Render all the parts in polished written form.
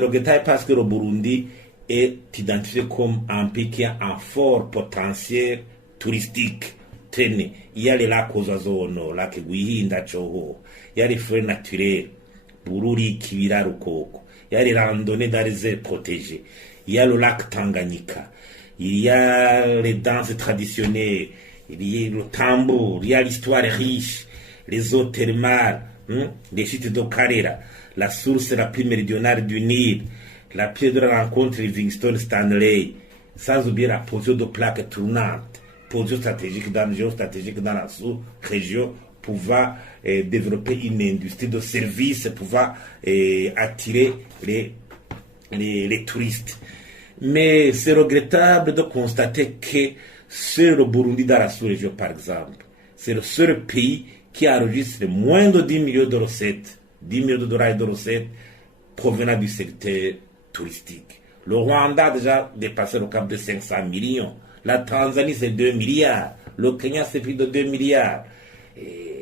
regrettable parce que le Burundi est identifié comme un pays qui a un fort potentiel touristique. Tenez, il y a les lacs Ozazono, lac Guihinda Choho, il y a les forêts naturelles, Bururi, Kibira, Rukoko, il y a les randonnées dans les aires protégées, il y a le lac Tanganyika, il y a les danses traditionnelles, il y a le tambour, il y a l'histoire riche, les eaux thermales, les sites de Carrera, la source la plus méridionale du Nil, la pièce de la rencontre de Livingstone Stanley, sans oublier la position de plaques tournantes, position stratégique dans la sous-région, pouvoir développer une industrie de services, pouvoir attirer les touristes. Mais c'est regrettable de constater que c'est le Burundi dans la sous-région, par exemple, c'est le seul pays qui enregistre moins de 10 millions de recettes, 10 millions de dollars de recettes provenant du secteur touristique. Le Rwanda a déjà dépassé le cap de 500 millions. La Tanzanie, c'est 2 milliards. Le Kenya, c'est plus de 2 milliards.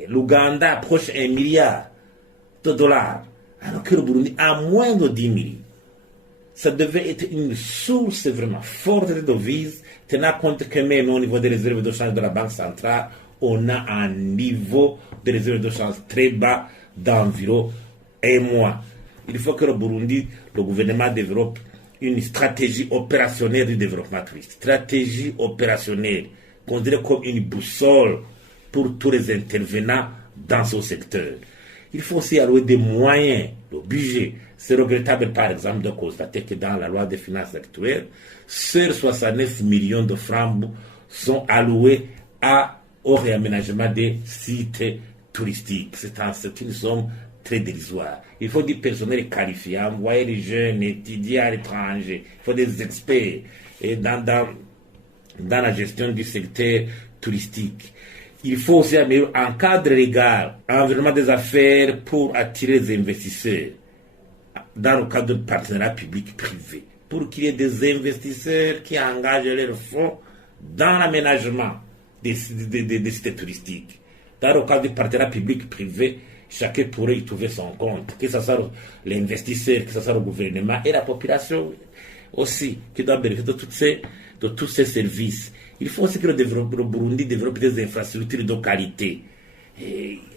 L'Ouganda approche 1 milliard de dollars. Alors que le Burundi a moins de 10 millions. Ça devait être une source vraiment forte de devises, tenant compte que même au niveau des réserves de change de la Banque centrale, on a un niveau de réserve de change très bas d'environ 1 mois. Il faut que le Burundi, le gouvernement développe une stratégie opérationnelle du développement touristique. Stratégie opérationnelle, considérée comme une boussole pour tous les intervenants dans ce secteur. Il faut aussi allouer des moyens, le budget. C'est regrettable, par exemple, de constater que dans la loi des finances actuelle, seuls 69 millions de francs sont alloués au réaménagement des sites touristiques. C'est une somme très dérisoire. Il faut du personnel qualifié, envoyer les jeunes étudiants à l'étranger. Il faut des experts dans la gestion du secteur touristique. Il faut aussi améliorer un cadre légal, un environnement des affaires pour attirer les investisseurs dans le cadre de partenariat public-privé, pour qu'il y ait des investisseurs qui engagent leurs fonds dans l'aménagement des sites touristiques. Dans le cadre du partenariat public-privé, chacun pourrait y trouver son compte, que ce soit l'investisseur, que ce soit le gouvernement et la population aussi, qui doit bénéficier de tous ces services. Il faut aussi que le Burundi développe des infrastructures de qualité.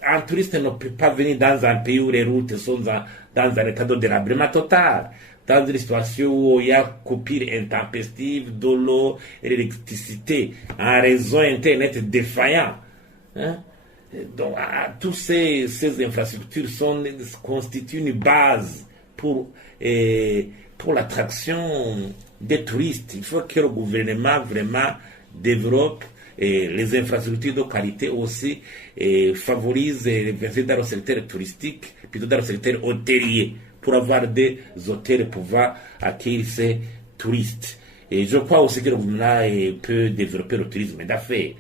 Un touriste ne peut pas venir dans un pays où les routes sont dans un état de délabrement total, dans une situation où il y a coupure intempestive de l'eau et de l'électricité, un réseau Internet défaillant. Donc, toutes ces infrastructures constituent une base pour l'attraction des touristes. Il faut que le gouvernement vraiment développe les infrastructures de qualité aussi et favorise l'investissement dans le secteur touristique, plutôt dans le secteur hôtelier, pour avoir des hôtels pouvoir accueillir ces touristes. Et je crois aussi que le gouvernement peut développer le tourisme d'affaires.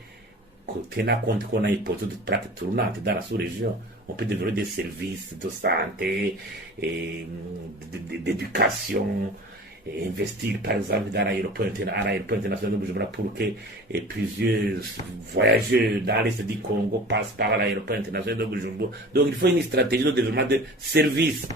Tenant compte qu'on a une position de plaque tournante dans la sous-région, on peut développer des services de santé, d'éducation, investir par exemple dans l'aéroport international de Bujumbura pour que plusieurs voyageurs dans l'est du Congo passent par l'aéroport international de Bujumbura. Donc il faut une stratégie de développement de services.